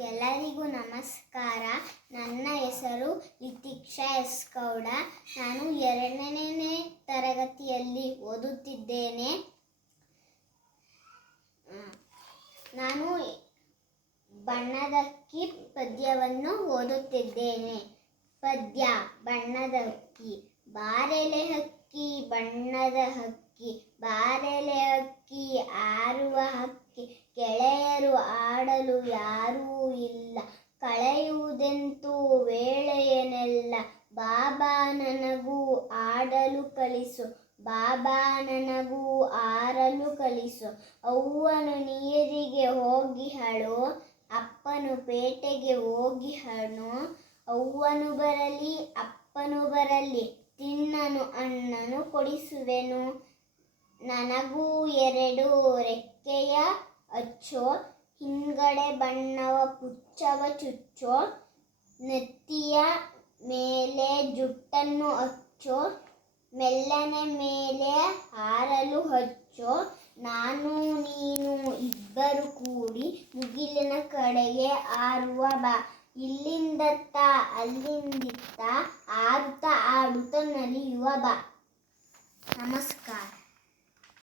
ಎಲ್ಲರಿಗೂ ನಮಸ್ಕಾರ. ನನ್ನ ಹೆಸರು ಲಿತಿಕ್ಷಾ ಎಸ್ ಗೌಡ. ನಾನು 2ನೇ ತರಗತಿಯಲ್ಲಿ ಓದುತ್ತಿದ್ದೇನೆ. ನಾನು ಬಣ್ಣದಕ್ಕಿ ಪದ್ಯವನ್ನು ಓದುತ್ತಿದ್ದೇನೆ. ಪದ್ಯ: ಬಣ್ಣದ ಹಕ್ಕಿ. ಬಾರೆಲೆ ಹಕ್ಕಿ ಬಣ್ಣದ ಹಕ್ಕಿ, ಬಾರೆಲೆ ಹಕ್ಕಿ ಹಾರುವ ಹಕ್ಕಿ, ಗೆಳೆಯರು ಆಡಲು ಯಾರೂ ಇಲ್ಲ, ಕಳೆಯುವುದೆಂತೂ ವೇಳೆಯನೆಲ್ಲ. ಬಾಬಾ ನನಗೂ ಆಡಲು ಕಲಿಸು, ಬಾಬಾ ನನಗೂ ಆರಲು ಕಲಿಸು. ಅವ್ವನು ನೀರಿಗೆ ಹೋಗಿಹಳು, ಅಪ್ಪನು ಪೇಟೆಗೆ ಹೋಗಿಹನು. ಅವ್ವನು ಬರಲಿ ಅಪ್ಪನು ಬರಲಿ, ತಿನ್ನನು ಹಣ್ಣನು ಕೊಡಿಸುವೆನು. ನನಗೂ 2 ರೆಕ್ಕೆಯ ಅಚ್ಚೋ, ಹಿಂಗಡೆ ಬಣ್ಣವ ಪುಚ್ಚವ ಚುಚ್ಚೋ. ನೆತ್ತಿಯ ಮೇಲೆ ಜುಟ್ಟನ್ನು ಹಚ್ಚೋ, ಮೆಲ್ಲನೆ ಮೇಲೆ ಹಾರಲು ಹಚ್ಚೋ. ನಾನು ನೀನು ಇಬ್ಬರು ಕೂಡಿ ಮುಗಿಲಿನ ಕಡೆಗೆ ಹಾರುವ ಬಾ. ಇಲ್ಲಿಂದತ್ತ ಅಲ್ಲಿಂದಿತ್ತ ಹಾರುತ್ತ ಆಡುತ್ತ ನಲಿಯುವ ಬಾ. ನಮಸ್ಕಾರ.